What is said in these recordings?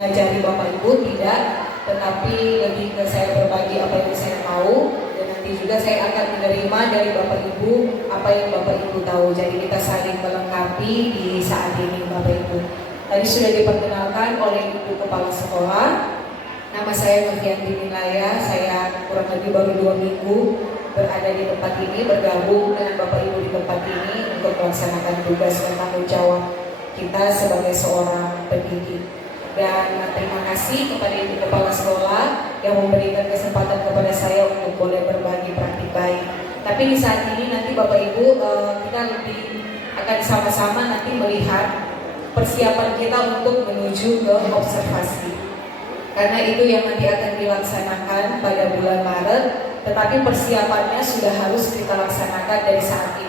Ngajari Bapak Ibu tidak, tetapi lebih ke saya berbagi apa yang saya tahu, dan nanti juga saya akan menerima dari Bapak Ibu apa yang Bapak Ibu tahu. Jadi kita saling melengkapi di saat ini Bapak Ibu. Tadi sudah diperkenalkan oleh Ibu Kepala Sekolah. Nama saya Novianti Nilaya. Saya kurang lebih baru 2 minggu berada di tempat ini, bergabung dengan Bapak Ibu di tempat ini untuk melaksanakan tugas dan tanggung jawab kita sebagai seorang pendidik. Dan terima kasih kepada Ibu Kepala Sekolah yang memberikan kesempatan kepada saya untuk boleh berbagi praktik baik. Tapi di saat ini nanti Bapak Ibu kita lebih akan sama-sama nanti melihat persiapan kita untuk menuju ke observasi. Karena itu yang nanti akan dilaksanakan pada bulan Maret, tetapi persiapannya sudah harus kita laksanakan dari saat ini.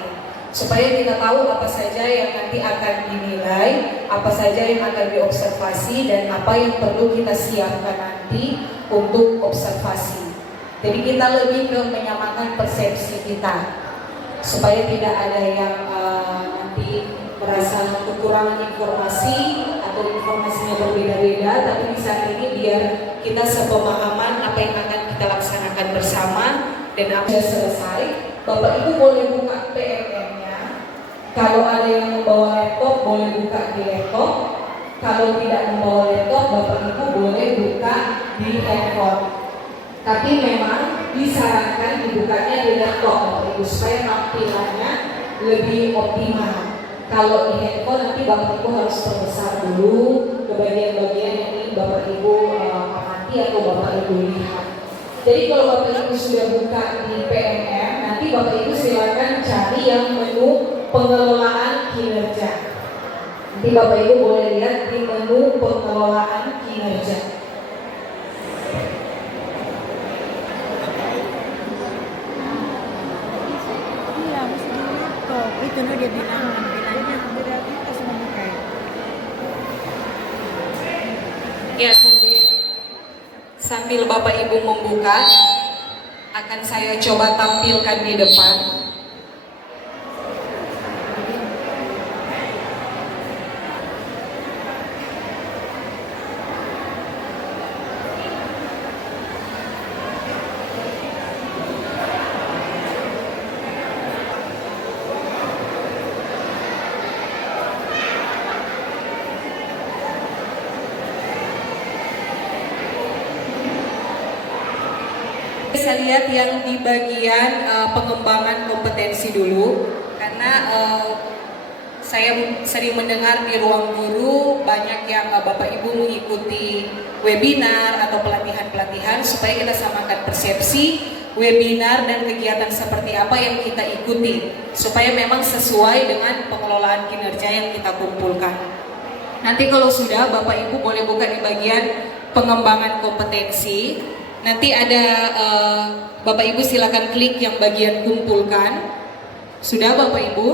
Supaya kita tahu apa saja yang nanti akan dinilai, apa saja yang akan diobservasi, dan apa yang perlu kita siapkan nanti untuk observasi. Jadi kita lebih ke menyamakan persepsi kita, supaya tidak ada yang nanti merasa kekurangan informasi atau informasinya berbeda-beda, tapi di saat ini biar kita sepemahaman apa yang akan kita laksanakan bersama. Dan sudah selesai, Bapak Ibu boleh buka PMM-nya. Kalau ada yang membawa laptop, boleh buka di laptop. Kalau tidak membawa laptop, Bapak Ibu boleh buka di handphone. Tapi memang disarankan dibukanya di laptop Bapak Ibu, supaya tampilannya lebih optimal. Kalau di handphone nanti Bapak Ibu harus perbesar dulu ke bagian-bagian yang ingin Bapak Ibu amati atau Bapak Ibu lihat. Jadi kalau Bapak Ibu sudah buka di PMM, nanti Bapak Ibu silakan cari yang menu pengelolaan kinerja. Nanti Bapak Ibu boleh lihat di menu pengelolaan kinerja. Iya, mesti di laptop. Itu dia bilang tampilannya berarti kita semua buka. Ya, sambil Bapak Ibu membuka, akan saya coba tampilkan di depan. Saya lihat yang di bagian pengembangan kompetensi dulu, karena saya sering mendengar di ruang guru banyak yang Bapak Ibu mengikuti webinar atau pelatihan-pelatihan, supaya kita samakan persepsi webinar dan kegiatan seperti apa yang kita ikuti, supaya memang sesuai dengan pengelolaan kinerja yang kita kumpulkan. Nanti kalau sudah, Bapak Ibu boleh buka di bagian pengembangan kompetensi. Nanti ada Bapak Ibu silakan klik yang bagian kumpulkan. Sudah Bapak Ibu?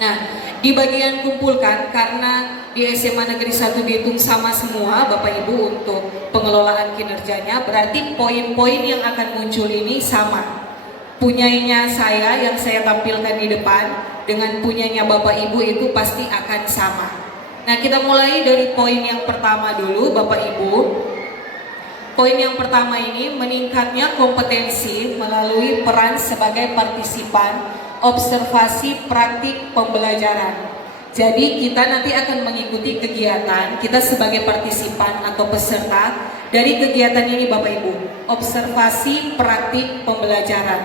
Nah, di bagian kumpulkan, karena di SMA Negeri 1 dihitung sama semua Bapak Ibu untuk pengelolaan kinerjanya, berarti poin-poin yang akan muncul ini sama. Punyanya saya yang saya tampilkan di depan dengan punyanya Bapak Ibu itu pasti akan sama. Nah, kita mulai dari poin yang pertama dulu Bapak Ibu. Poin yang pertama ini, meningkatnya kompetensi melalui peran sebagai partisipan observasi praktik pembelajaran. Jadi kita nanti akan mengikuti kegiatan, kita sebagai partisipan atau peserta dari kegiatan ini Bapak Ibu, observasi praktik pembelajaran.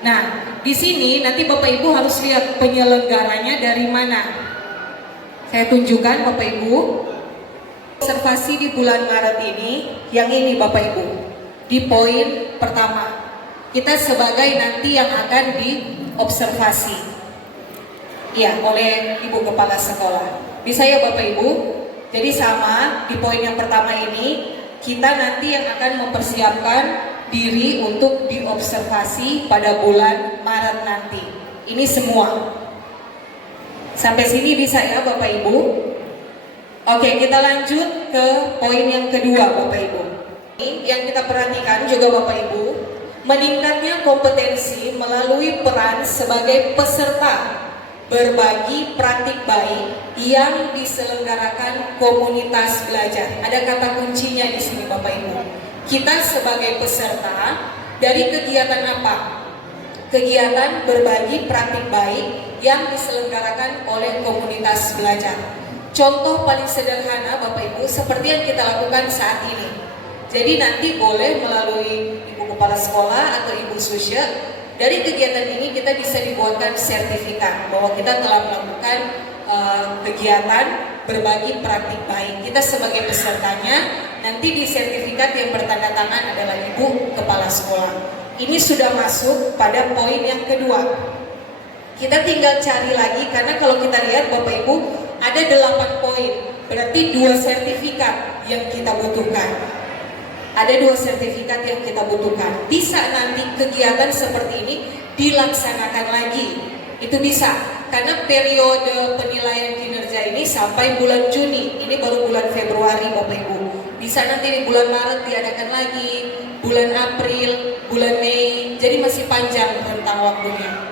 Nah, di sini nanti Bapak Ibu harus lihat penyelenggaranya dari mana. Saya tunjukkan Bapak Ibu. Observasi di bulan Maret ini, yang ini Bapak Ibu, di poin pertama, kita sebagai nanti yang akan diobservasi, ya, oleh Ibu Kepala Sekolah. Bisa ya Bapak Ibu? Jadi sama, di poin yang pertama ini, kita nanti yang akan mempersiapkan diri untuk diobservasi pada bulan Maret nanti. Ini semua. Sampai sini bisa ya Bapak Ibu? Oke, kita lanjut ke poin yang kedua Bapak Ibu. Yang kita perhatikan juga Bapak Ibu, meningkatnya kompetensi melalui peran sebagai peserta berbagi praktik baik yang diselenggarakan komunitas belajar. Ada kata kuncinya di sini Bapak Ibu. Kita sebagai peserta dari kegiatan apa? Kegiatan berbagi praktik baik yang diselenggarakan oleh komunitas belajar. Contoh paling sederhana Bapak Ibu seperti yang kita lakukan saat ini. Jadi nanti boleh melalui Ibu Kepala Sekolah atau Ibu Susya, dari kegiatan ini kita bisa dibuatkan sertifikat bahwa kita telah melakukan kegiatan berbagi praktik baik. Kita sebagai pesertanya, nanti di sertifikat yang bertanda tangan adalah Ibu Kepala Sekolah. Ini sudah masuk pada poin yang kedua. Kita tinggal cari lagi, karena kalau kita lihat Bapak Ibu ada 8 poin, berarti 2 sertifikat yang kita butuhkan. Ada 2 sertifikat yang kita butuhkan. Bisa nanti kegiatan seperti ini dilaksanakan lagi. Itu bisa, karena periode penilaian kinerja ini sampai bulan Juni. Ini baru bulan Februari Bapak Ibu. Bisa nanti di bulan Maret diadakan lagi, bulan April, bulan Mei. Jadi masih panjang rentang waktunya.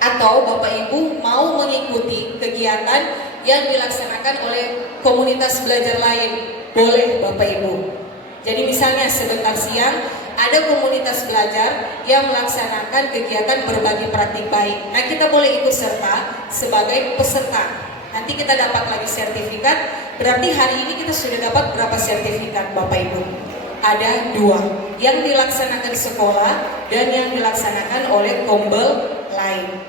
Atau Bapak Ibu mau mengikuti kegiatan yang dilaksanakan oleh komunitas belajar lain, boleh Bapak Ibu. Jadi misalnya sebentar siang ada komunitas belajar yang melaksanakan kegiatan berbagi praktik baik. Nah, kita boleh ikut serta sebagai peserta. Nanti kita dapat lagi sertifikat. Berarti hari ini kita sudah dapat berapa sertifikat Bapak Ibu? Ada 2, yang dilaksanakan sekolah dan yang dilaksanakan oleh kombel lain.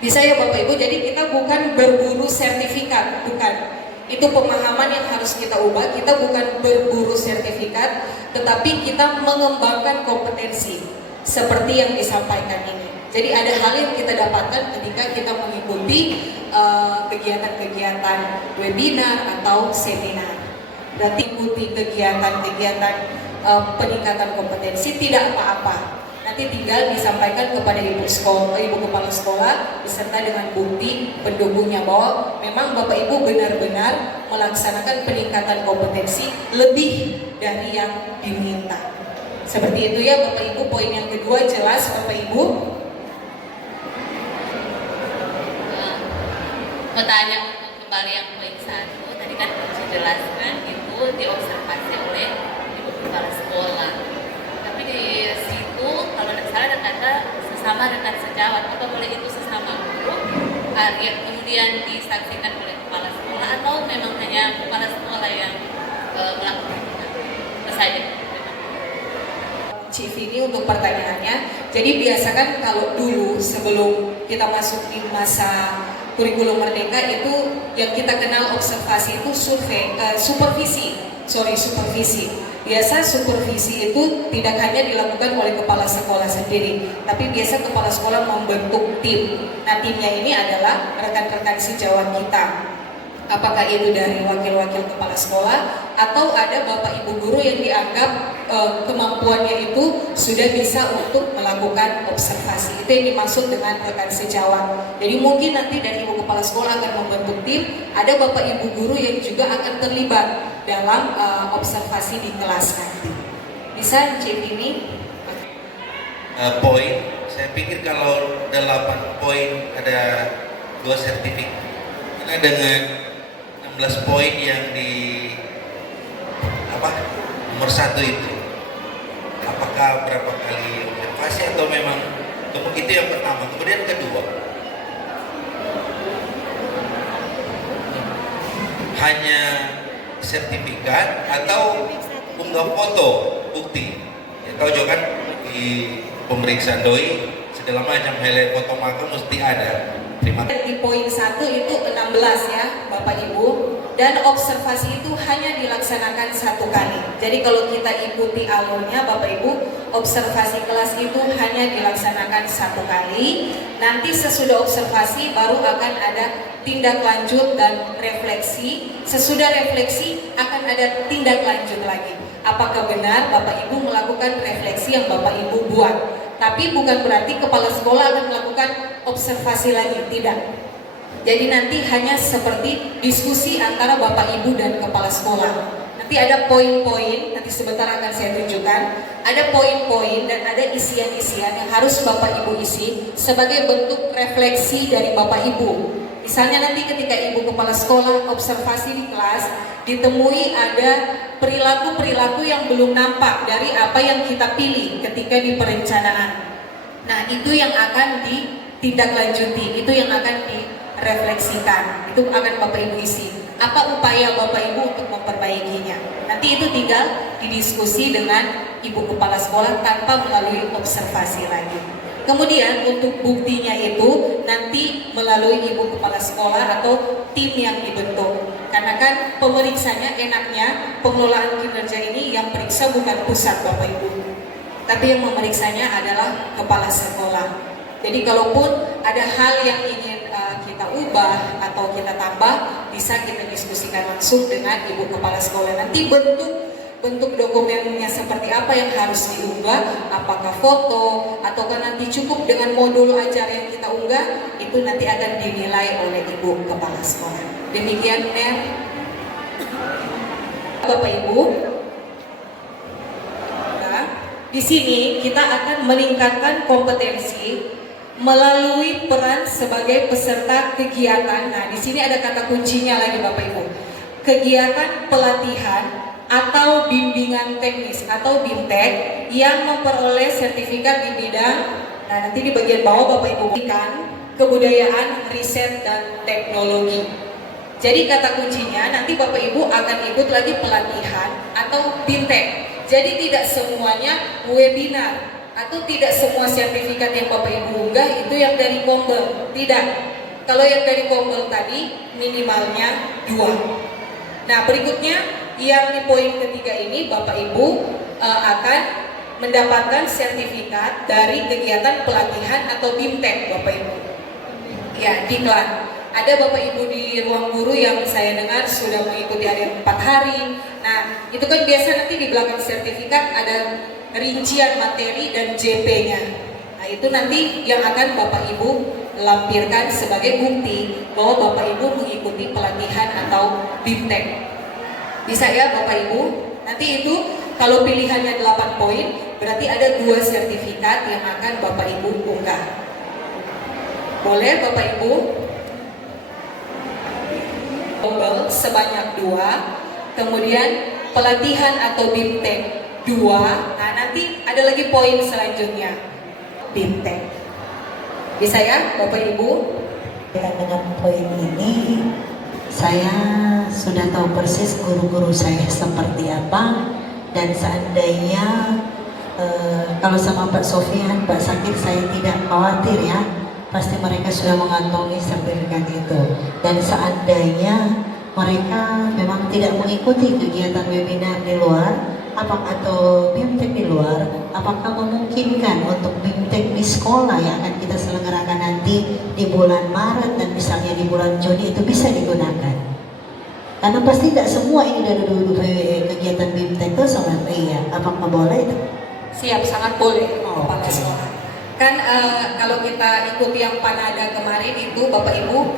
Bisa ya Bapak Ibu, jadi kita bukan berburu sertifikat, bukan. Itu pemahaman yang harus kita ubah. Kita bukan berburu sertifikat, tetapi kita mengembangkan kompetensi seperti yang disampaikan ini. Jadi ada hal yang kita dapatkan ketika kita mengikuti kegiatan-kegiatan webinar atau seminar. Berarti ikuti kegiatan-kegiatan peningkatan kompetensi tidak apa-apa. Nanti tinggal disampaikan kepada ibu kepala sekolah beserta dengan bukti pendukungnya bahwa memang Bapak Ibu benar-benar melaksanakan peningkatan kompetensi lebih dari yang diminta. Seperti itu ya Bapak Ibu. Poin yang kedua jelas Bapak Ibu. Bertanya kembali yang poin 1, tadi kan dijelaskan itu diobservasi oleh ibu kepala sekolah. Tapi di situ kalau tidak salah ada kata sesama rekan sejawat, apa boleh itu sesama guru yang kemudian disaksikan oleh kepala sekolah atau memang hanya kepala sekolah yang melakukan itu saja? Chief ini untuk pertanyaannya. Jadi biasakan kalau dulu sebelum kita masuk di masa kurikulum merdeka itu yang kita kenal observasi itu supervisi. Biasa supervisi itu tidak hanya dilakukan oleh kepala sekolah sendiri, tapi biasa kepala sekolah membentuk tim. Nah, timnya ini adalah rekan-rekan sejawat kita. Apakah itu dari wakil-wakil kepala sekolah atau ada bapak ibu guru yang dianggap kemampuannya itu sudah bisa untuk melakukan observasi. Itu yang dimaksud dengan rekan sejawat. Jadi mungkin nanti dari ibu kepala sekolah akan membentuk tim, ada bapak ibu guru yang juga akan terlibat dalam observasi di kelas nanti. Bisa cek ini? Poin, saya pikir kalau 8 poin ada 2 sertifikat. Karena dengan 16 poin yang di nomor 1 itu, apakah berapa kali observasi atau memang itu yang pertama, kemudian kedua hanya sertifikat atau unggah foto bukti ya, tahu juga kan di pemeriksaan doi segala macam highlight foto maka mesti ada. Di poin 1 itu 16 ya Bapak Ibu, dan observasi itu hanya dilaksanakan 1 kali. Jadi kalau kita ikuti alurnya Bapak Ibu, observasi kelas itu hanya dilaksanakan 1 kali. Nanti sesudah observasi baru akan ada tindak lanjut dan refleksi. Sesudah refleksi akan ada tindak lanjut lagi. Apakah benar Bapak Ibu melakukan refleksi yang Bapak Ibu buat? Tapi bukan berarti kepala sekolah akan melakukan observasi lagi, tidak. Jadi nanti hanya seperti diskusi antara Bapak Ibu dan kepala sekolah. Nanti ada poin-poin, nanti sebentar akan saya tunjukkan. Ada poin-poin dan ada isian-isian yang harus Bapak Ibu isi sebagai bentuk refleksi dari Bapak Ibu. Misalnya nanti ketika Ibu Kepala Sekolah observasi di kelas, ditemui ada perilaku-perilaku yang belum nampak dari apa yang kita pilih ketika di perencanaan. Nah, itu yang akan ditindaklanjuti, itu yang akan direfleksikan, itu akan Bapak Ibu isi. Apa upaya Bapak Ibu untuk memperbaikinya? Nanti itu tinggal didiskusi dengan Ibu Kepala Sekolah tanpa melalui observasi lagi. Kemudian untuk buktinya itu nanti melalui Ibu Kepala Sekolah atau tim yang dibentuk. Karena kan pemeriksanya enaknya pengelolaan kinerja ini yang periksa bukan pusat Bapak Ibu, tapi yang memeriksanya adalah kepala sekolah. Jadi kalaupun ada hal yang ingin kita ubah atau kita tambah, bisa kita diskusikan langsung dengan Ibu Kepala Sekolah. Nanti bentuk dokumennya seperti apa yang harus diunggah, apakah foto ataukah nanti cukup dengan modul ajar yang kita unggah, itu nanti akan dinilai oleh Ibu Kepala Sekolah. Demikian Ner. Bapak Ibu, di sini kita akan meningkatkan kompetensi melalui peran sebagai peserta kegiatan. Nah, di sini ada kata kuncinya lagi Bapak Ibu. Kegiatan pelatihan atau bimbingan teknis atau BIMTEK yang memperoleh sertifikat di bidang, nah nanti di bagian bawah Bapak Ibu berikan kebudayaan, riset dan teknologi. Jadi kata kuncinya nanti Bapak Ibu akan ikut lagi pelatihan atau BIMTEK. Jadi tidak semuanya webinar atau tidak semua sertifikat yang Bapak Ibu unggah itu yang dari Kombel. Tidak. Kalau yang dari Kombel tadi minimalnya 2. Nah, berikutnya yang di poin ketiga ini Bapak Ibu akan mendapatkan sertifikat dari kegiatan pelatihan atau BIMTEK Bapak Ibu. Ya, diklat. Ada Bapak Ibu di ruang guru yang saya dengar sudah mengikuti ada 4 hari. Nah, itu kan biasa nanti di belakang sertifikat ada rincian materi dan JP-nya. Nah, itu nanti yang akan Bapak Ibu lampirkan sebagai bukti bahwa Bapak Ibu mengikuti pelatihan atau BIMTEK. Bisa ya Bapak Ibu? Nanti itu kalau pilihannya 8 poin, berarti ada 2 sertifikat yang akan Bapak Ibu unggah. Boleh Bapak Ibu? Sebanyak 2, kemudian pelatihan atau BIMTEK 2. Nah, nanti ada lagi poin selanjutnya, BIMTEK. Bisa ya Bapak Ibu? Dengan poin ini saya sudah tahu persis guru-guru saya seperti apa, dan seandainya kalau sama Pak Sofian, Pak Sakit, saya tidak khawatir ya, pasti mereka sudah mengantongi sertifikat itu. Dan seandainya mereka memang tidak mengikuti kegiatan webinar di luar atau BIMTEK di luar, apakah memungkinkan untuk BIMTEK di sekolah yang akan kita selenggarakan nanti di bulan Maret dan misalnya di bulan Juni itu bisa digunakan? Karena pasti tidak semua ini dari dulu kegiatan BIMTEK itu sama iya. Apakah boleh itu? Siap, sangat boleh Kepala Sekolah. Kan kalau kita ikuti yang Panada kemarin itu Bapak Ibu,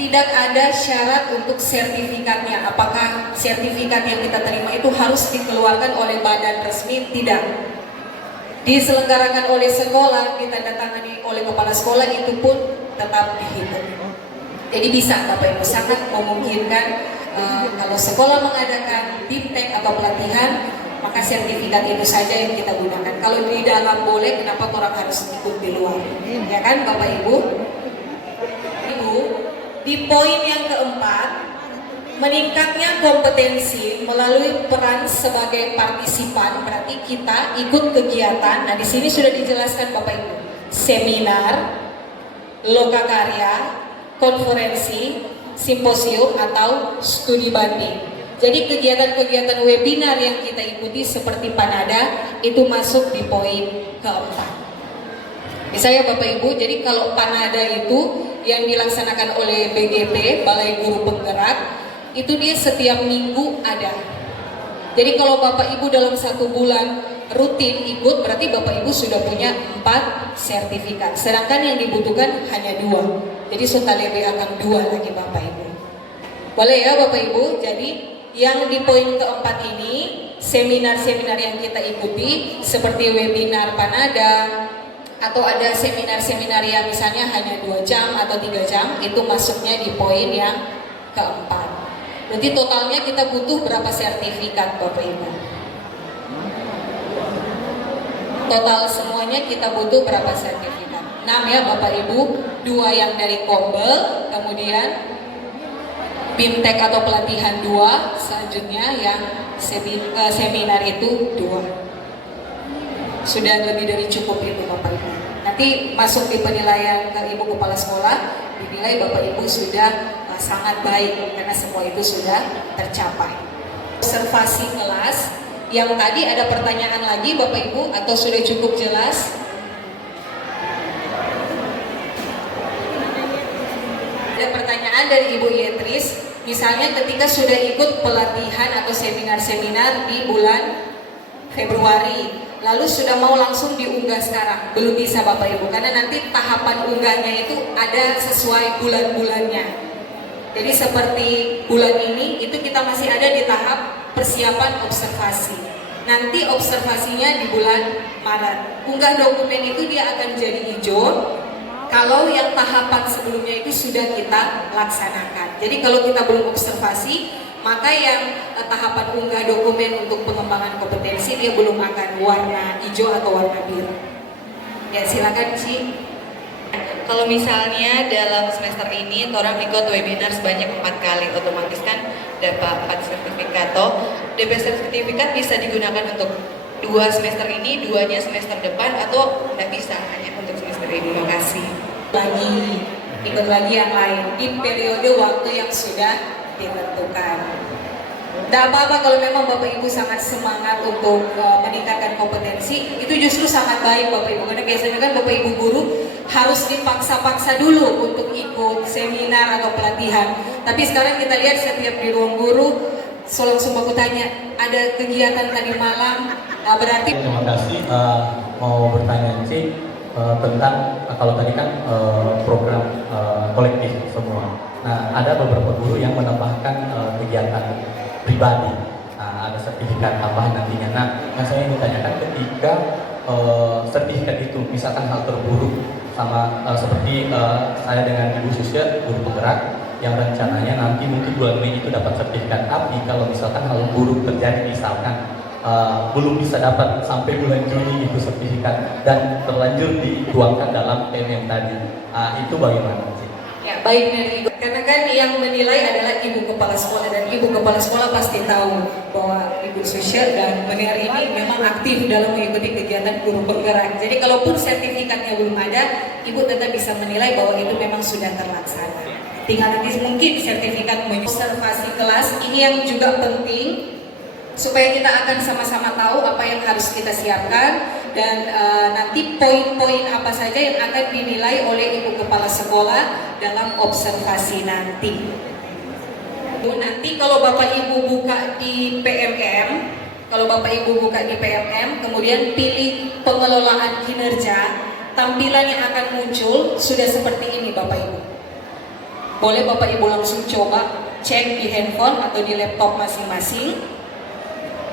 tidak ada syarat untuk sertifikatnya. Apakah sertifikat yang kita terima itu harus dikeluarkan oleh badan resmi? Tidak. Diselenggarakan oleh sekolah, ditandatangani oleh kepala sekolah, itu pun tetap dihitung. Jadi bisa Bapak Ibu, sangat memungkinkan kalau sekolah mengadakan BIMTEK atau pelatihan, maka sertifikat itu saja yang kita gunakan. Kalau di dalam boleh, kenapa orang harus ikut di luar? Ya kan Bapak Ibu? Di poin yang keempat, meningkatnya kompetensi melalui peran sebagai partisipan, berarti kita ikut kegiatan. Nah, di sini sudah dijelaskan Bapak Ibu, seminar, lokakarya, konferensi, simposium atau studi banding. Jadi kegiatan-kegiatan webinar yang kita ikuti seperti Panada itu masuk di poin keempat. Bisa ya Bapak Ibu, jadi kalau Panada itu yang dilaksanakan oleh BGP, Balai Guru Penggerak, itu dia setiap minggu ada. Jadi kalau Bapak Ibu dalam 1 bulan rutin ikut, berarti Bapak Ibu sudah punya 4 sertifikat. Sedangkan yang dibutuhkan hanya 2. Jadi sudah lebih akan 2 lagi Bapak Ibu. Boleh ya Bapak Ibu, jadi Yang di poin keempat ini, seminar-seminar yang kita ikuti seperti webinar Panada atau ada seminar-seminar yang misalnya hanya 2 jam atau 3 jam, itu masuknya di poin yang keempat. Jadi totalnya kita butuh berapa sertifikat Bapak Ibu? Total semuanya kita butuh berapa sertifikat? 6 ya Bapak Ibu, 2 yang dari Kombel, kemudian BIMTEK atau pelatihan 2, selanjutnya yang seminar itu 2. Sudah lebih dari cukup itu Bapak Ibu. Nanti masuk di penilaian ke Ibu Kepala Sekolah, dinilai Bapak Ibu sudah sangat baik karena semua itu sudah tercapai. Observasi kelas, yang tadi ada pertanyaan lagi Bapak Ibu atau sudah cukup jelas? Ada pertanyaan dari Ibu Yetris, misalnya ketika sudah ikut pelatihan atau seminar-seminar di bulan Februari, lalu sudah mau langsung diunggah sekarang, belum bisa Bapak Ibu, karena nanti tahapan unggahnya itu ada sesuai bulan-bulannya. Jadi seperti bulan ini, itu kita masih ada di tahap persiapan observasi. Nanti observasinya di bulan Maret. Unggah dokumen itu dia akan jadi hijau, kalau yang tahapan sebelumnya itu sudah kita laksanakan. Jadi kalau kita belum observasi, maka yang tahapan unggah dokumen untuk pengembangan kompetensi dia belum akan warna hijau atau warna biru. Ya silakan Ci. Kalau misalnya dalam semester ini orang ikut webinar sebanyak 4 kali, otomatis kan dapat 4 sertifikat. DP sertifikat bisa digunakan untuk 2 semester ini, 2-nya semester depan, atau tidak bisa hanya untuk semester ini. Terima kasih. Ikut lagi yang lain di periode waktu yang sudah ditentukan. Tidak apa-apa kalau memang Bapak Ibu sangat semangat untuk meningkatkan kompetensi, itu justru sangat baik Bapak Ibu, karena biasanya kan Bapak Ibu guru harus dipaksa-paksa dulu untuk ikut seminar atau pelatihan. Tapi sekarang kita lihat setiap di ruang guru, langsung aku tanya, ada kegiatan tadi malam, berarti. Terima kasih. Mau bertanya Ci tentang kalau tadi kan program kolektif semua. Nah, ada beberapa guru yang menambahkan kegiatan pribadi, ada sertifikat tambahan nantinya. Nah, saya ingin tanyakan ketika sertifikat itu misalkan hal terburuk sama seperti saya dengan Ibu Susia, guru penggerak yang rencananya nanti mungkin bulan Mei itu dapat sertifikat, tapi kalau misalkan hal buruk terjadi misalkan belum bisa dapat sampai bulan Juni itu sertifikat dan terlanjur dituangkan dalam PMM tadi, itu bagaimana sih? Ya, baik dari Ibu. Karena kan yang menilai adalah Ibu Kepala Sekolah, dan Ibu Kepala Sekolah pasti tahu bahwa Ibu Sosial dan Menir ini memang aktif dalam mengikuti kegiatan guru penggerak. Jadi kalaupun sertifikatnya belum ada, Ibu tetap bisa menilai bahwa itu memang sudah terlaksana. Tinggal nanti mungkin sertifikat observasi kelas ini yang juga penting, supaya kita akan sama-sama tahu apa yang harus kita siapkan dan nanti poin-poin apa saja yang akan dinilai oleh Ibu Kepala Sekolah dalam observasi nanti. Nanti kalau Bapak Ibu buka di PMM, kemudian pilih pengelolaan kinerja, tampilan yang akan muncul sudah seperti ini Bapak Ibu. Boleh Bapak Ibu langsung coba cek di handphone atau di laptop masing-masing.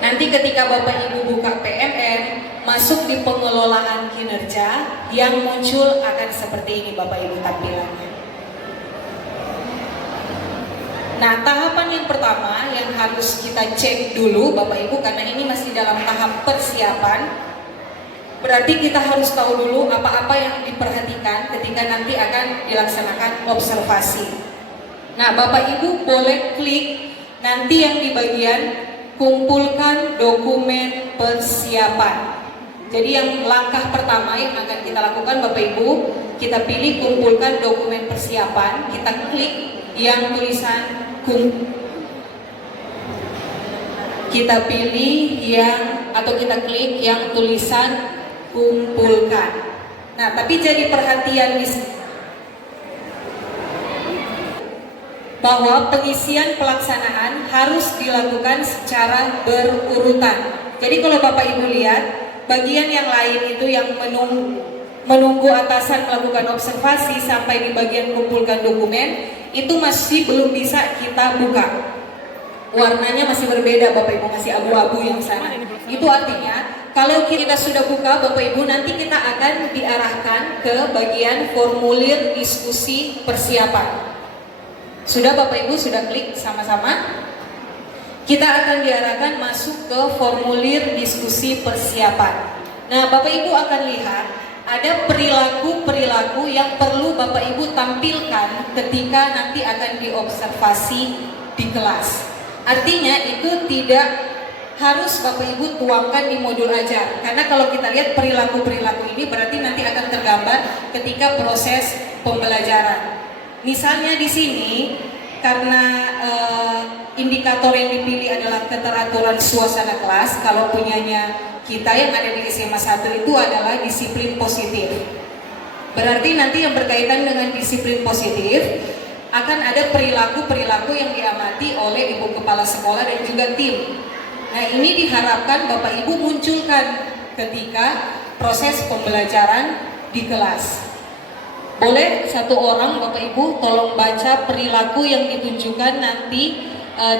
Nanti ketika Bapak Ibu buka PMN, masuk di pengelolaan kinerja, yang muncul akan seperti ini Bapak Ibu tampilannya. Nah, tahapan yang pertama yang harus kita cek dulu Bapak Ibu, karena ini masih dalam tahap persiapan, berarti kita harus tahu dulu apa-apa yang diperhatikan ketika nanti akan dilaksanakan observasi. Nah, Bapak Ibu boleh klik nanti yang di bagian kumpulkan dokumen persiapan. Jadi yang langkah pertama yang akan kita lakukan Bapak Ibu, kita pilih kumpulkan dokumen persiapan, kita klik yang tulisan kita klik yang tulisan kumpulkan. Nah, tapi jadi perhatian di bahwa pengisian pelaksanaan harus dilakukan secara berurutan. Jadi kalau Bapak Ibu lihat, bagian yang lain itu yang menunggu atasan melakukan observasi sampai di bagian kumpulkan dokumen, itu masih belum bisa kita buka. warnanya masih berbeda Bapak Ibu, masih abu-abu yang sana. Itu artinya kalau kita sudah buka Bapak Ibu, nanti kita akan diarahkan ke bagian formulir diskusi persiapan. Sudah Bapak Ibu, sudah klik sama-sama? Kita akan diarahkan masuk ke formulir diskusi persiapan. Nah, Bapak Ibu akan lihat ada perilaku-perilaku yang perlu Bapak Ibu tampilkan ketika nanti akan diobservasi di kelas. Artinya itu tidak harus Bapak Ibu tuangkan di modul ajar, karena kalau kita lihat perilaku-perilaku ini berarti nanti akan tergambar ketika proses pembelajaran. Misalnya di sini karena indikator yang dipilih adalah keteraturan suasana kelas, kalau punyanya kita yang ada di SMA 1 itu adalah disiplin positif. Berarti nanti yang berkaitan dengan disiplin positif akan ada perilaku-perilaku yang diamati oleh Ibu Kepala Sekolah dan juga tim. Nah, ini diharapkan Bapak Ibu munculkan ketika proses pembelajaran di kelas. Boleh satu orang Bapak Ibu tolong baca perilaku yang ditunjukkan nanti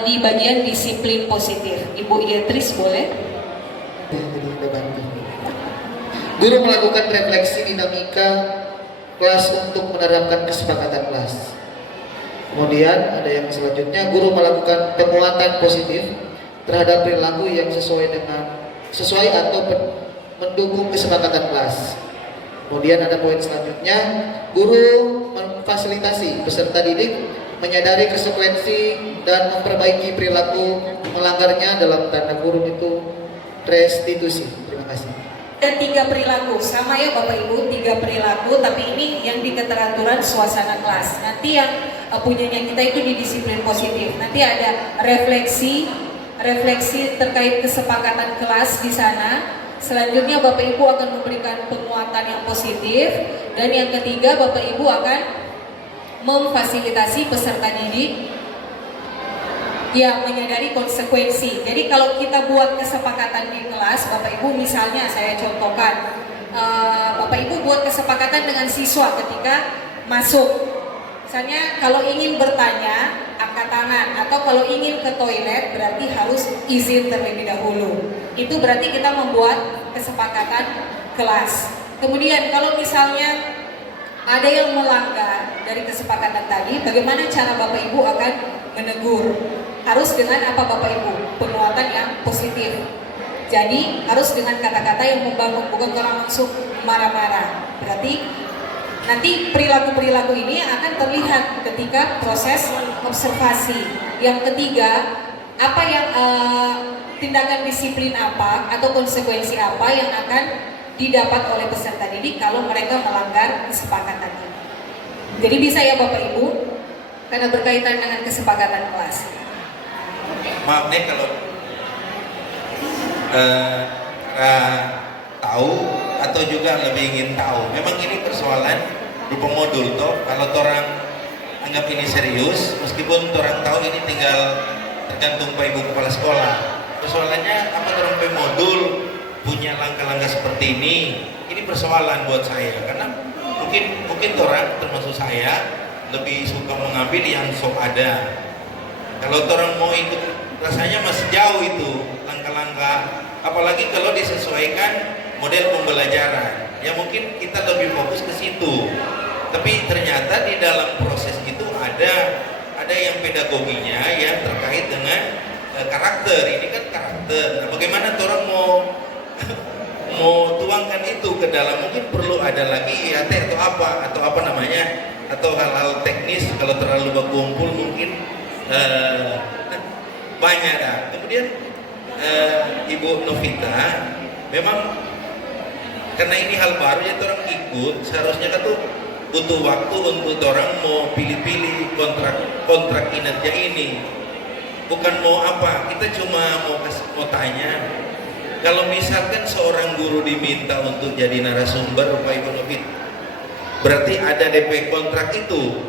di bagian disiplin positif. Ibu Ietris boleh? Guru melakukan refleksi dinamika kelas untuk menerapkan kesepakatan kelas. Kemudian ada yang selanjutnya, guru melakukan penguatan positif terhadap perilaku yang sesuai atau mendukung kesepakatan kelas. Kemudian ada poin selanjutnya, guru memfasilitasi peserta didik menyadari konsekuensi dan memperbaiki perilaku melanggarnya, dalam tanda kurung itu restitusi. Terima kasih. Ada 3 perilaku, sama ya Bapak Ibu, 3 perilaku, tapi ini yang di keteraturan suasana kelas. Nanti yang punyanya kita itu di disiplin positif. Nanti ada refleksi terkait kesepakatan kelas di sana. Selanjutnya Bapak Ibu akan memberikan penguatan yang positif, dan yang ketiga Bapak Ibu akan memfasilitasi peserta didik yang menyadari konsekuensi. Jadi kalau kita buat kesepakatan di kelas, Bapak Ibu misalnya saya contohkan, Bapak Ibu buat kesepakatan dengan siswa ketika masuk. Misalnya kalau ingin bertanya, angkat tangan, atau kalau ingin ke toilet berarti harus izin terlebih dahulu. Itu berarti kita membuat kesepakatan kelas. Kemudian kalau misalnya ada yang melanggar dari kesepakatan tadi, bagaimana cara Bapak Ibu akan menegur? Harus dengan apa Bapak Ibu? Penguatan yang positif. Jadi harus dengan kata-kata yang membangun, bukan orang langsung marah-marah. Berarti nanti perilaku-perilaku ini akan terlihat ketika proses observasi. Yang ketiga, apa yang tindakan disiplin apa atau konsekuensi apa yang akan didapat oleh peserta didik kalau mereka melanggar kesepakatan ini. Jadi bisa ya Bapak Ibu, karena berkaitan dengan kesepakatan kelas. Maaf nih kalau tahu atau juga lebih ingin tahu. Memang ini persoalan di pemodul toh. Kalau orang anggap ini serius, meskipun orang tahu ini tinggal tergantung Pak Ibu Kepala Sekolah. Persoalannya apa orang pemodul punya langkah-langkah seperti ini? Ini persoalan buat saya karena mungkin orang termasuk saya lebih suka mengambil yang sok ada. Kalau orang mau ikut rasanya masih jauh itu langkah-langkah, apalagi kalau disesuaikan model pembelajaran. Ya mungkin kita lebih fokus ke situ. Tapi ternyata di dalam proses itu ada yang pedagoginya yang terkait dengan karakter. Ini kan karakter. Nah, bagaimana orang mau tuangkan itu ke dalam, mungkin perlu ada lagi IAT atau apa namanya, atau hal-hal teknis. Kalau terlalu berkumpul mungkin banyak dah. Kemudian Ibu Novita, memang karena ini hal baru ya orang ikut, seharusnya kan tuh butuh waktu untuk orang mau pilih-pilih kontrak kinerja ini. Bukan mau apa, kita cuma mau tanya. Kalau misalkan seorang guru diminta untuk jadi narasumber Pak Ibu Novita, berarti ada DP kontrak itu.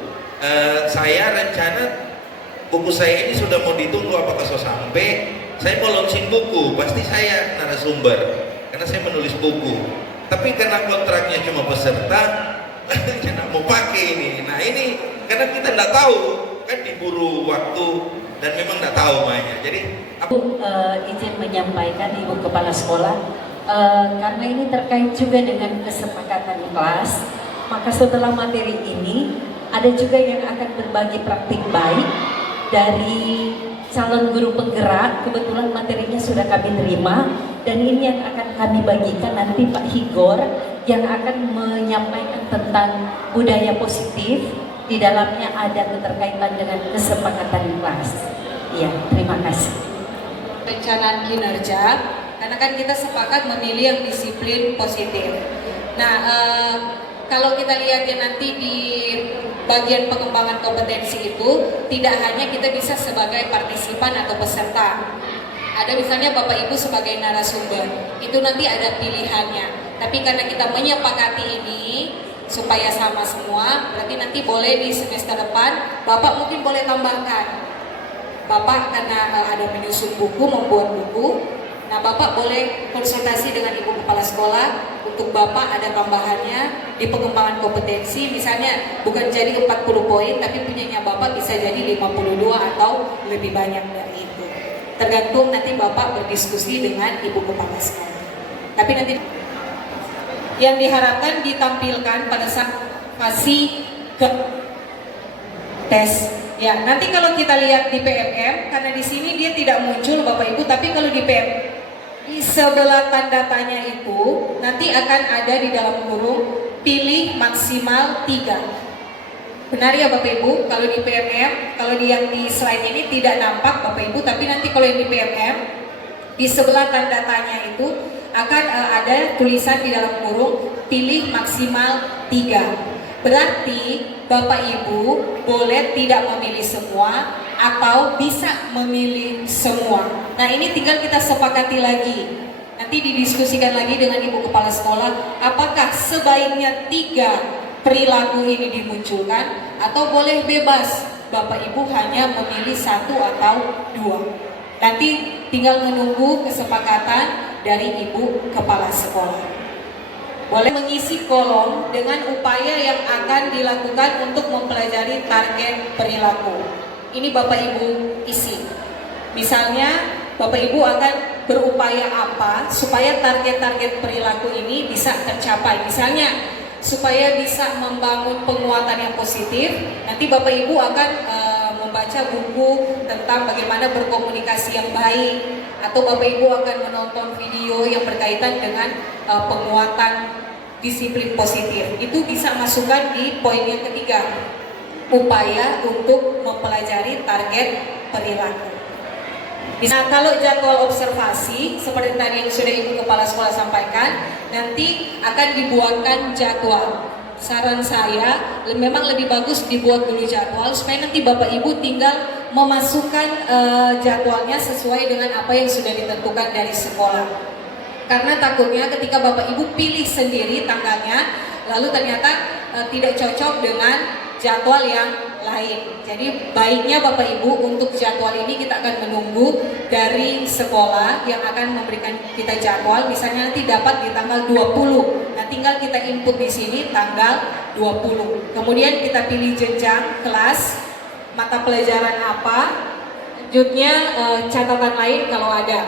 Saya rencana buku saya ini sudah mau ditunggu, apakah so sampai saya mau launching buku, pasti saya narasumber karena saya menulis buku. Tapi karena kontraknya cuma peserta, jangan mau pakai ini. Nah ini karena kita nggak tahu kan diburu waktu dan memang nggak tahu mainnya. Jadi Izin menyampaikan Ibu Kepala Sekolah, karena ini terkait juga dengan kesepakatan kelas, maka setelah materi ini ada juga yang akan berbagi praktik baik dari calon guru penggerak. Kebetulan materinya sudah kami terima dan ini yang akan kami bagikan nanti Pak Higor yang akan menyampaikan tentang budaya positif. Di dalamnya ada keterkaitan dengan kesepakatan kelas. Ya, terima kasih. Perencanaan kinerja, karena kan kita sepakat memilih yang disiplin positif. Nah, kalau kita lihat ya nanti di bagian pengembangan kompetensi itu tidak hanya kita bisa sebagai partisipan atau peserta. Ada misalnya Bapak Ibu sebagai narasumber, itu nanti ada pilihannya. Tapi karena kita menyepakati ini supaya sama semua, berarti nanti boleh di semester depan Bapak mungkin boleh tambahkan. Bapak karena ada menyusun buku, membuat buku, nah Bapak boleh konsultasi dengan Ibu Kepala Sekolah untuk Bapak ada tambahannya di pengembangan kompetensi, misalnya bukan jadi 40 poin, tapi punyanya Bapak bisa jadi 52 atau lebih banyak dari itu. Tergantung nanti Bapak berdiskusi dengan Ibu Kepala Sekolah. Tapi nanti yang diharapkan ditampilkan pada saat kasih ke tes. Ya, nanti kalau kita lihat di PMM, karena di sini dia tidak muncul Bapak Ibu, tapi kalau di PMM di sebelah tanda tanya itu nanti akan ada di dalam kurung pilih maksimal 3. Benar ya Bapak Ibu? Kalau di PMM, kalau yang di slide ini tidak nampak Bapak Ibu, tapi nanti kalau yang di PMM di sebelah tanda tanya itu akan ada tulisan di dalam kurung pilih maksimal 3. Berarti Bapak Ibu boleh tidak memilih semua atau bisa memilih semua. Nah ini tinggal kita sepakati lagi. Nanti didiskusikan lagi dengan Ibu Kepala Sekolah, apakah sebaiknya 3 perilaku ini dimunculkan atau boleh bebas Bapak Ibu hanya memilih 1 atau 2. Nanti tinggal menunggu kesepakatan dari Ibu Kepala Sekolah. Boleh mengisi kolom dengan upaya yang akan dilakukan untuk mempelajari target perilaku. Ini Bapak Ibu isi. Misalnya Bapak Ibu akan berupaya apa supaya target-target perilaku ini bisa tercapai. Misalnya supaya bisa membangun penguatan yang positif, nanti Bapak Ibu akan membaca buku tentang bagaimana berkomunikasi yang baik, atau Bapak Ibu akan menonton video yang berkaitan dengan penguatan disiplin positif. Itu bisa masukkan di poin yang ketiga, upaya untuk mempelajari target perilaku. Nah, kalau jadwal observasi seperti tadi yang sudah Ibu Kepala Sekolah sampaikan, nanti akan dibuatkan jadwal. Saran saya memang lebih bagus dibuat dulu jadwal supaya nanti Bapak Ibu tinggal memasukkan jadwalnya sesuai dengan apa yang sudah ditentukan dari sekolah. Karena takutnya ketika Bapak Ibu pilih sendiri tanggalnya, lalu ternyata tidak cocok dengan jadwal yang lain. Jadi baiknya Bapak Ibu untuk jadwal ini kita akan menunggu dari sekolah yang akan memberikan kita jadwal. Misalnya nanti dapat di tanggal 20. Nah tinggal kita input di sini tanggal 20. Kemudian kita pilih jenjang kelas, mata pelajaran apa, lanjutnya catatan lain kalau ada.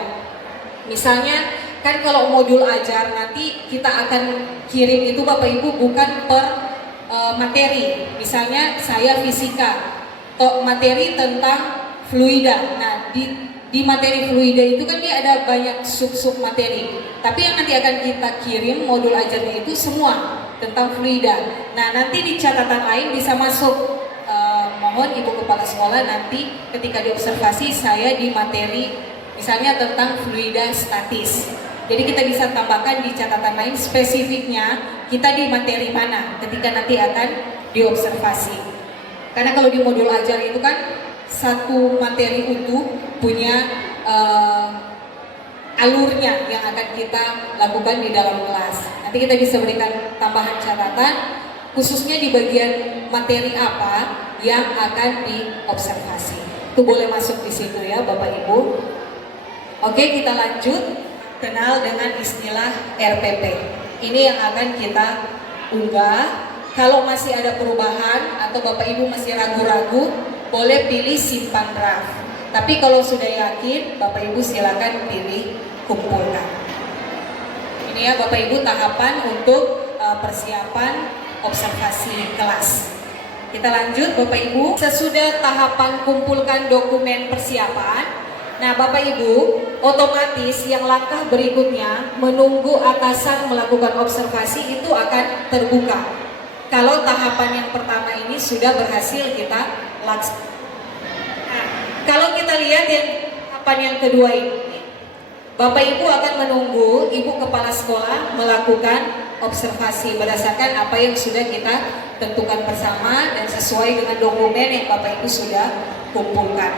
Misalnya kan kalau modul ajar nanti kita akan kirim itu Bapak Ibu bukan per materi. Misalnya saya fisika, materi tentang fluida. Nah di materi fluida itu kan dia ada banyak sub-sub materi. Tapi yang nanti akan kita kirim modul ajarnya itu semua tentang fluida. Nah nanti di catatan lain bisa masuk. Mohon Ibu Kepala Sekolah nanti ketika diobservasi saya di materi misalnya tentang fluida statis. Jadi kita bisa tambahkan di catatan lain spesifiknya kita di materi mana ketika nanti akan diobservasi. Karena kalau di modul ajar itu kan satu materi utuh punya alurnya yang akan kita lakukan di dalam kelas. Nanti kita bisa berikan tambahan catatan khususnya di bagian materi apa yang akan diobservasi. Itu boleh masuk di situ ya Bapak Ibu. Oke, kita lanjut. Kenal dengan istilah RPP. Ini yang akan kita unggah. Kalau masih ada perubahan atau Bapak Ibu masih ragu-ragu, boleh pilih simpan draft. Tapi kalau sudah yakin, Bapak Ibu silakan pilih kumpulkan. Ini ya Bapak Ibu tahapan untuk persiapan observasi kelas. Kita lanjut Bapak Ibu. Sesudah tahapan kumpulkan dokumen persiapan, nah Bapak Ibu otomatis yang langkah berikutnya menunggu atasan melakukan observasi itu akan terbuka. Kalau tahapan yang pertama ini sudah berhasil kita laksanakan. Nah, kalau kita lihat yang tahapan yang kedua ini, Bapak Ibu akan menunggu Ibu Kepala Sekolah melakukan observasi berdasarkan apa yang sudah kita tentukan bersama dan sesuai dengan dokumen yang Bapak Ibu sudah kumpulkan.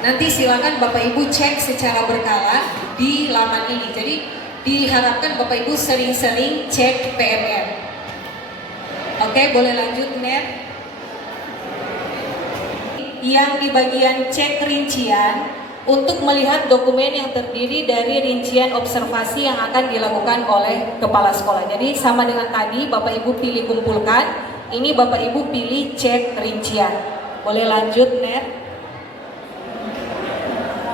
Nanti silakan Bapak Ibu cek secara berkala di laman ini. Jadi diharapkan Bapak Ibu sering-sering cek PMM. Oke, boleh lanjut, Ner. Yang di bagian cek rincian, untuk melihat dokumen yang terdiri dari rincian observasi yang akan dilakukan oleh kepala sekolah. Jadi sama dengan tadi, Bapak Ibu pilih kumpulkan, ini Bapak Ibu pilih cek rincian. Boleh lanjut, Ner.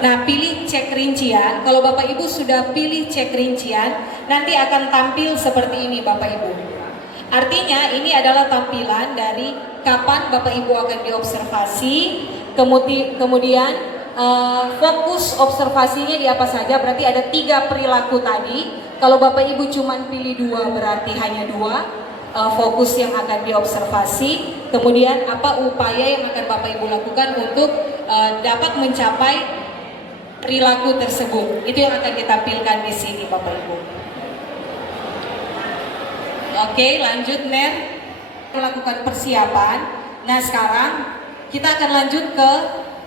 Nah, pilih cek rincian. Kalau Bapak Ibu sudah pilih cek rincian, nanti akan tampil seperti ini Bapak Ibu. Artinya ini adalah tampilan dari kapan Bapak Ibu akan diobservasi, kemudian fokus observasinya di apa saja. Berarti ada 3 perilaku tadi. Kalau Bapak Ibu cuma pilih 2 berarti hanya 2 fokus yang akan diobservasi. Kemudian apa upaya yang akan Bapak Ibu lakukan untuk dapat mencapai perilaku tersebut. Itu yang akan ditampilkan di sini Bapak Ibu. Oke, lanjut Ner. Melakukan persiapan. Nah, sekarang kita akan lanjut ke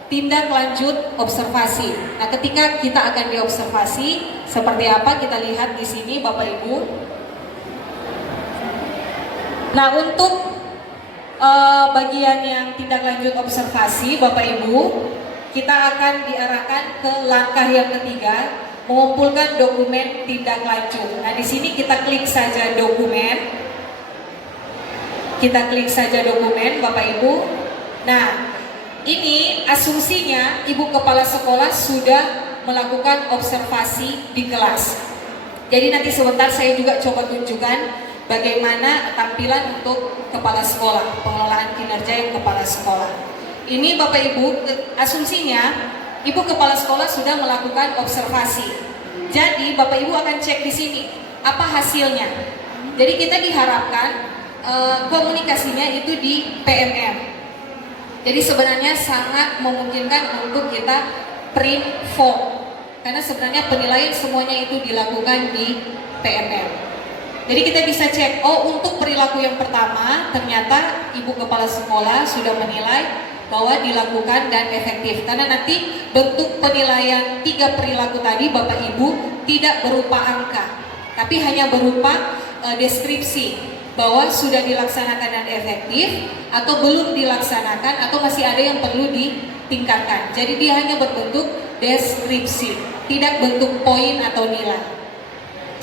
tindak lanjut observasi. Nah, ketika kita akan diobservasi, seperti apa kita lihat di sini Bapak Ibu. Nah, untuk bagian yang tindak lanjut observasi Bapak Ibu, kita akan diarahkan ke langkah yang ketiga, mengumpulkan dokumen tindak lanjut. Nah, di sini kita klik saja dokumen. Kita klik saja dokumen Bapak Ibu. Nah, ini asumsinya Ibu Kepala Sekolah sudah melakukan observasi di kelas. Jadi nanti sebentar saya juga coba tunjukkan bagaimana tampilan untuk Kepala Sekolah, pengelolaan kinerja yang Kepala Sekolah. Ini Bapak Ibu, asumsinya Ibu Kepala Sekolah sudah melakukan observasi. Jadi Bapak Ibu akan cek di sini apa hasilnya. Jadi kita diharapkan komunikasinya itu di PMM. Jadi sebenarnya sangat memungkinkan untuk kita print form, karena sebenarnya penilaian semuanya itu dilakukan di PMM. Jadi kita bisa cek, oh untuk perilaku yang pertama ternyata Ibu Kepala Sekolah sudah menilai bahwa dilakukan dan efektif. Karena nanti bentuk penilaian 3 perilaku tadi Bapak Ibu tidak berupa angka, tapi hanya berupa deskripsi bahwa sudah dilaksanakan dan efektif atau belum dilaksanakan atau masih ada yang perlu ditingkatkan. Jadi dia hanya berbentuk deskripsi, tidak bentuk poin atau nilai.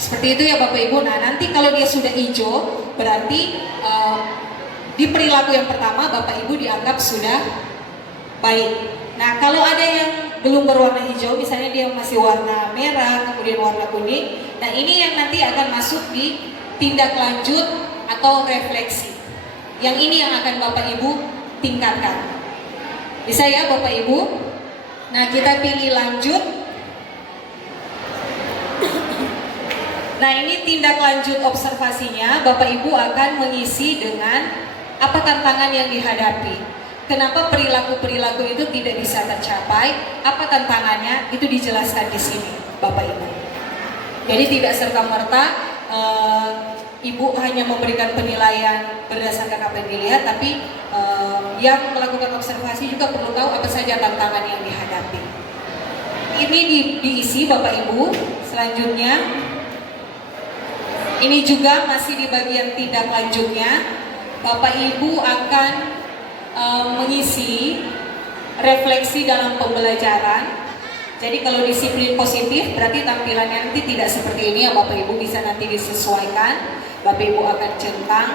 Seperti itu ya Bapak Ibu. Nah, nanti kalau dia sudah hijau berarti di perilaku yang pertama Bapak Ibu dianggap sudah baik. Nah, kalau ada yang belum berwarna hijau, misalnya dia masih warna merah, kemudian warna kuning, nah ini yang nanti akan masuk di tindak lanjut atau refleksi. Yang ini yang akan Bapak Ibu tingkatkan. Bisa ya Bapak Ibu? Nah, kita pilih lanjut. Nah, ini tindak lanjut observasinya. Bapak Ibu akan mengisi dengan apa tantangan yang dihadapi. Kenapa perilaku-perilaku itu tidak bisa tercapai? Apa tantangannya? Itu dijelaskan di sini, Bapak Ibu. Jadi tidak serta-merta Ibu hanya memberikan penilaian berdasarkan apa yang dilihat, tapi yang melakukan observasi juga perlu tahu apa saja tantangan yang dihadapi. Ini diisi Bapak Ibu. Selanjutnya, ini juga masih di bagian tindak lanjutnya. Bapak Ibu akan mengisi refleksi dalam pembelajaran. Jadi kalau disiplin positif berarti tampilannya nanti tidak seperti ini ya Bapak Ibu, bisa nanti disesuaikan. Bapak Ibu akan centang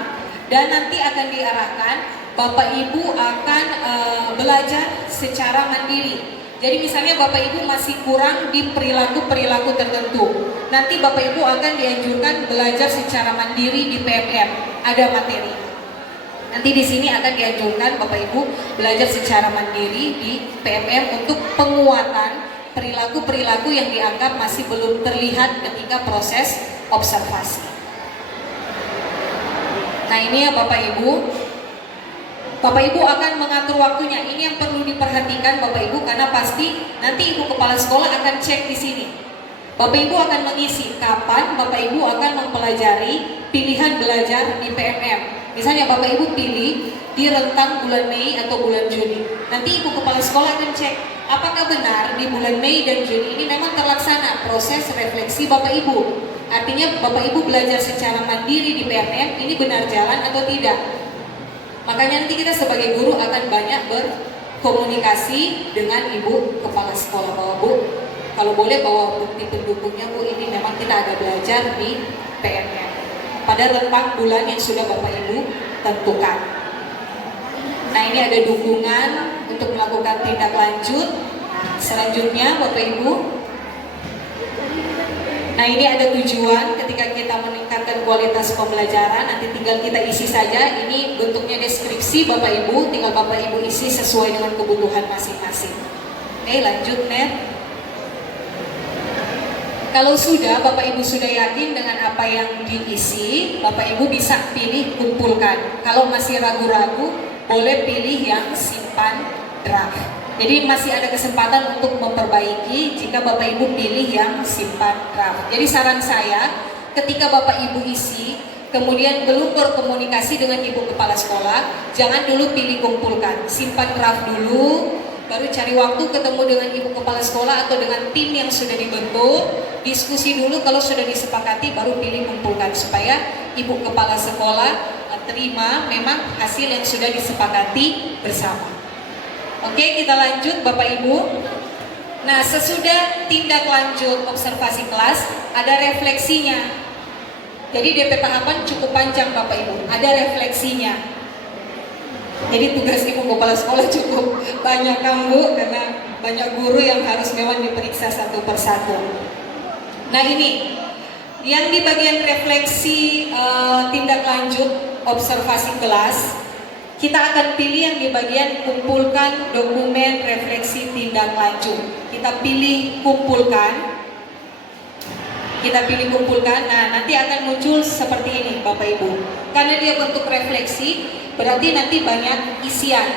dan nanti akan diarahkan Bapak Ibu akan belajar secara mandiri. Jadi misalnya Bapak Ibu masih kurang di perilaku-perilaku tertentu, nanti Bapak Ibu akan dianjurkan belajar secara mandiri di PMM, ada materi. Nanti di sini akan dianjurkan Bapak Ibu belajar secara mandiri di PMM untuk penguatan perilaku-perilaku yang dianggap masih belum terlihat ketika proses observasi. Nah ini ya Bapak Ibu. Bapak Ibu akan mengatur waktunya. Ini yang perlu diperhatikan Bapak Ibu, karena pasti nanti Ibu Kepala Sekolah akan cek di sini. Bapak Ibu akan mengisi kapan Bapak Ibu akan mempelajari pilihan belajar di PMM. Misalnya Bapak Ibu pilih di rentang bulan Mei atau bulan Juni. Nanti Ibu Kepala Sekolah akan cek apakah benar di bulan Mei dan Juni ini memang terlaksana proses refleksi Bapak Ibu. Artinya Bapak Ibu belajar secara mandiri di PMM ini benar jalan atau tidak. Makanya nanti kita sebagai guru akan banyak berkomunikasi dengan Ibu Kepala Sekolah, bahwa Bu, kalau boleh bawa bukti pendukungnya Bu, ini memang kita ada belajar di PMM pada rentang bulan yang sudah Bapak Ibu tentukan. Nah ini ada dukungan untuk melakukan tindak lanjut. Selanjutnya Bapak Ibu, nah ini ada tujuan ketika kita meningkatkan kualitas pembelajaran, nanti tinggal kita isi saja. Ini bentuknya deskripsi Bapak Ibu, tinggal Bapak Ibu isi sesuai dengan kebutuhan masing-masing. Oke lanjut Net. Kalau sudah Bapak Ibu sudah yakin dengan apa yang diisi, Bapak Ibu bisa pilih kumpulkan. Kalau masih ragu-ragu, boleh pilih yang simpan draft. Jadi masih ada kesempatan untuk memperbaiki jika Bapak Ibu pilih yang simpan draft. Jadi saran saya, ketika Bapak Ibu isi, kemudian belum berkomunikasi dengan Ibu Kepala Sekolah, jangan dulu pilih kumpulkan. Simpan draft dulu, baru cari waktu ketemu dengan Ibu Kepala Sekolah atau dengan tim yang sudah dibentuk, diskusi dulu, kalau sudah disepakati baru pilih kumpulkan, supaya Ibu Kepala Sekolah terima memang hasil yang sudah disepakati bersama. Oke, kita lanjut Bapak Ibu. Nah, sesudah tindak lanjut observasi kelas, ada refleksinya. Jadi DP tahapan cukup panjang Bapak Ibu, ada refleksinya. Jadi tugas Ibu Kepala Sekolah cukup banyak kan Bu, karena banyak guru yang harus memang diperiksa satu persatu. Nah ini, yang di bagian refleksi tindak lanjut observasi kelas, kita akan pilih yang di bagian kumpulkan dokumen refleksi tindak lanjut. Kita pilih kumpulkan. Nah nanti akan muncul seperti ini Bapak Ibu. Karena dia bentuk refleksi, berarti nanti banyak isian.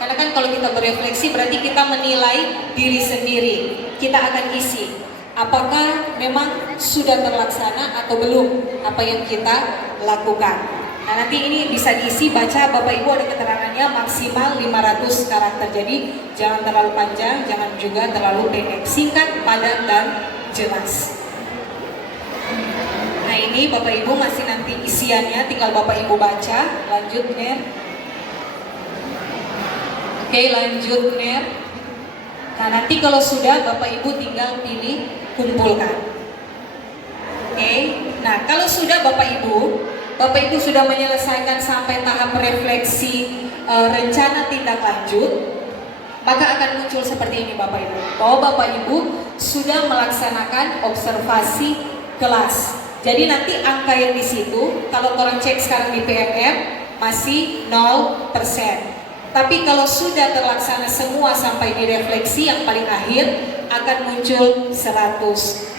Karena kan kalau kita berefleksi berarti kita menilai diri sendiri. Kita akan isi apakah memang sudah terlaksana atau belum apa yang kita lakukan. Nah nanti ini bisa diisi, baca Bapak Ibu ada keterangannya maksimal 500 karakter. Jadi jangan terlalu panjang, jangan juga terlalu pendek, singkat, padat, dan jelas. Nah ini Bapak Ibu masih nanti isiannya, tinggal Bapak Ibu baca. Lanjut Ner. Oke lanjut Ner. Nah nanti kalau sudah Bapak Ibu tinggal pilih kumpulkan. Oke. Nah kalau sudah Bapak Ibu sudah menyelesaikan sampai tahap refleksi rencana tindak lanjut, maka akan muncul seperti ini Bapak Ibu, bahwa Bapak Ibu sudah melaksanakan observasi kelas. Jadi nanti angka yang di situ, kalau orang cek sekarang di PMM masih 0%. Tapi kalau sudah terlaksana semua sampai di refleksi yang paling akhir, akan muncul 100%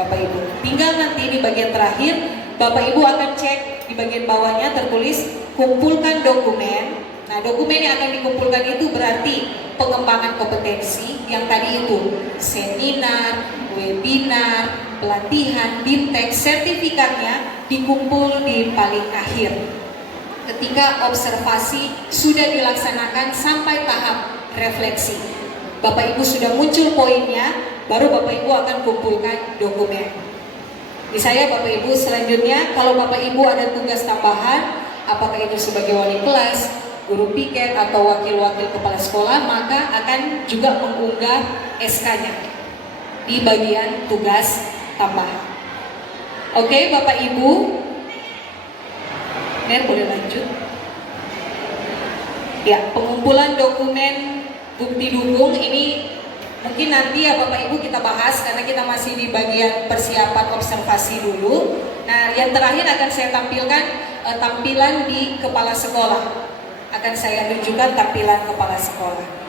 Bapak Ibu. Tinggal nanti di bagian terakhir Bapak Ibu akan cek di bagian bawahnya tertulis kumpulkan dokumen. Nah dokumen yang akan dikumpulkan itu berarti pengembangan kompetensi yang tadi itu seminar, webinar, pelatihan, BIMTEK, sertifikatnya dikumpul di paling akhir. Ketika observasi sudah dilaksanakan sampai tahap refleksi, Bapak Ibu sudah muncul poinnya, baru Bapak Ibu akan kumpulkan dokumen. Misalnya Bapak Ibu selanjutnya, kalau Bapak Ibu ada tugas tambahan, apakah itu sebagai wali kelas, guru piket, atau wakil-wakil kepala sekolah, maka akan juga mengunggah SK-nya di bagian tugas tambahan. Oke Bapak Ibu, Ner boleh lanjut. Ya, pengumpulan dokumen bukti dukung ini mungkin nanti ya Bapak Ibu kita bahas karena kita masih di bagian persiapan observasi dulu. Nah, yang terakhir akan saya tampilkan tampilan di kepala sekolah. Akan saya tunjukkan tampilan kepala sekolah.